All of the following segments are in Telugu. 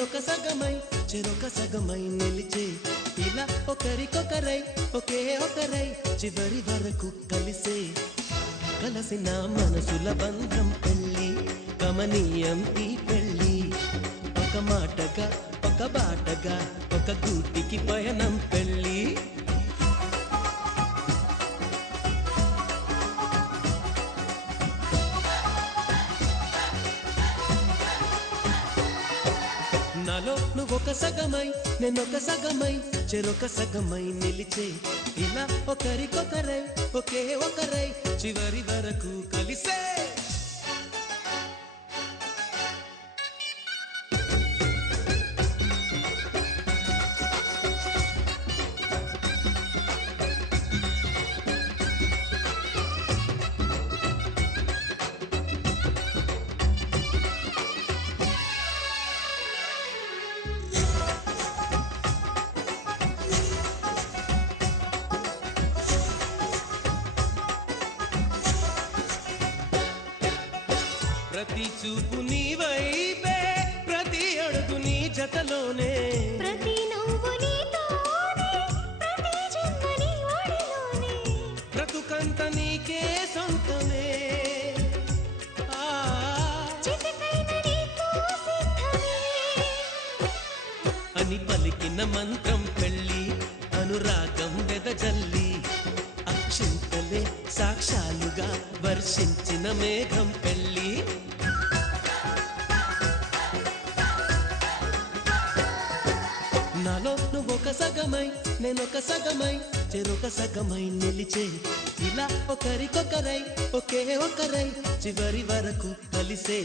నేనొక సగమై చెరొక సగమై నిలిచే ఇలా ఒకరికొకరై ఒకే ఒకరై చివరి వరకు కలిసే కలసిన మనసుల బంధం పెళ్ళి కమనీయం ఈ పెళ్ళి ఒక మాటగా ఒక బాటగా ఒక గూటికి పయనం పెళ్ళి నాలో నువ్వొక సగమై నేనొక సగమై చెరొక సగమై నిలిచే ఇలా ఒకరికొకరై ఒకే ఒకరై చివరి వరకు కలిసే ప్రతి చూపు నీ వైపే ప్రతి అడుగు నీ జతలోనే ప్రతి నవ్వు నీతోనే ప్రతి జన్మ నీ ఒడిలోనే బ్రతుకంత నీకే సొంతమే చితికైన నీకు సిద్ధమే అని పలికిన మంత్రం పెళ్ళి అనురాగం వెదజల్లి అక్షింతలే సాక్ష్యాలుగా వర్షించిన మేఘం పెళ్ళి నాలో నువ్వొక సగమై నేనొక సగమై చెరొక సగమై నిలిచే ఇలా ఒకరికొకరై ఒకే ఒకరై చివరి వరకు కలిసే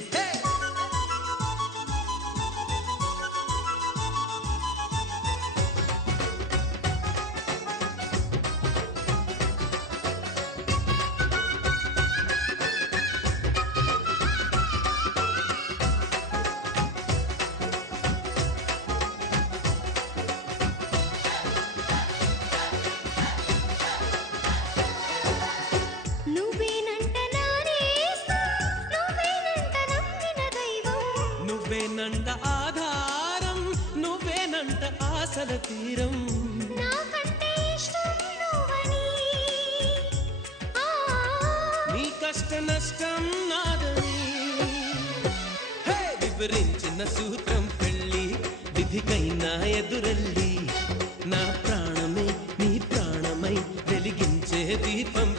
నువ్వేనంట ఆధారం నువ్వేనంట ఆశల తీరం నాకంటే ఇష్టం నువ్వని నీ కష్ట నష్టం నాదని వివరించిన సూత్రం పెళ్ళి విధికైనా ఎదురెళ్ళి నా ప్రాణమే నీ ప్రాణమై వెలిగించే దీపం